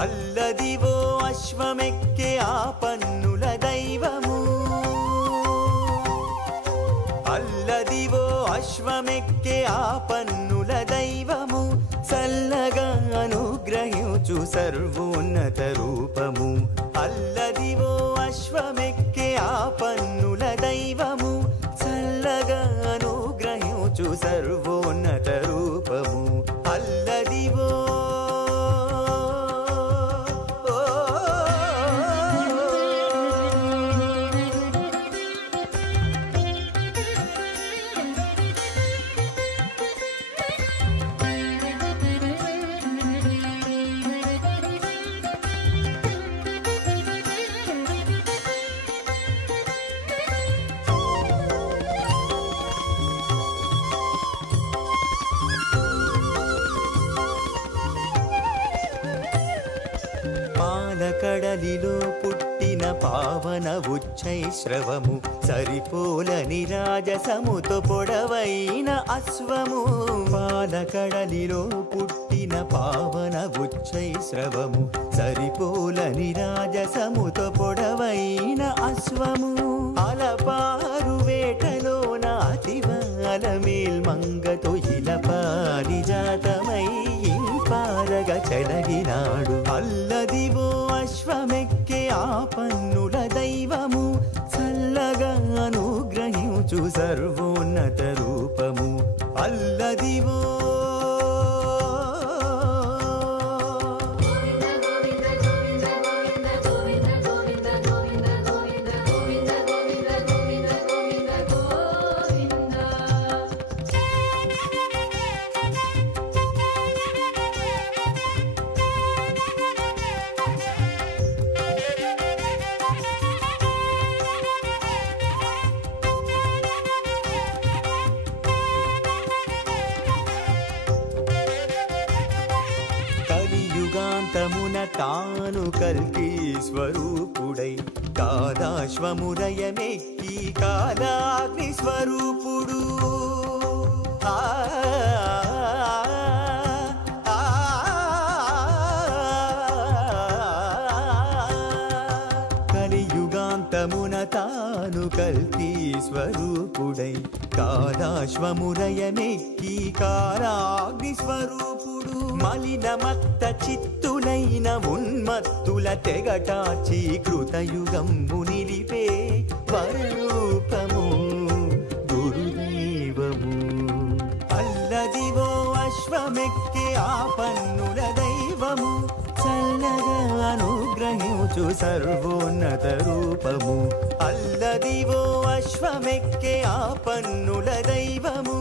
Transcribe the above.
అల్లదివో అశ్వమెక్కే ఆ పన్నుల దైవము అల్లదివో అశ్వమెక్కే ఆ పన్నుల దైవము చల్లగా అనుగ్రహించు సర్వోన్నత రూపము అల్లదివో అశ్వమెక్కే ఆ పన్నుల దైవము చల్లగా అనుగ్రహించు సర్వోన్నత రూపము అల్లదివో పాలకడలిలో పుట్టిన పావన ఉచ్చైశ్రవము సరిపోలని రాజసముతో పొడవైన అశ్వము పాలకడలిలో పుట్టిన పావన ఉచ్చైశ్రవము సరిపోలని రాజసముతో పొడవైన అశ్వము అలపారు వేటలోన అతివాల మేల్మంగతో ఇలపారిజాతమై ఇంపారగా చెలగినాడు అల్లదివో అశ్వమెక్కే ఆ పన్నుల దైవము చల్లగా అనుగ్రహించు సర్వోన్నత రూపము అల్లదివో యుగాంతమున తాను కల్కి స్వరూపుడై కాదాశ్వముదయమెక్కి కాలాగ్ని స్వరూపుడు కలియుగాంతమున తాను కల్కి స్వరూపుడై కాదాశ్వముదయమెక్కి కాలాగ్ని స్వరూపుడు మలినమత్త చిత్తులైన ఉన్మత్తుల తెగటాచి కృతయుగంబు నిలిపే వరరూపము గురుదైవము అల్లదివో అశ్వమెక్కే ఆ పన్నుల దైవము చల్లగా అనుగ్రహించు సర్వోన్నత రూపము అల్లదివో అశ్వమెక్కే ఆ పన్నుల దైవము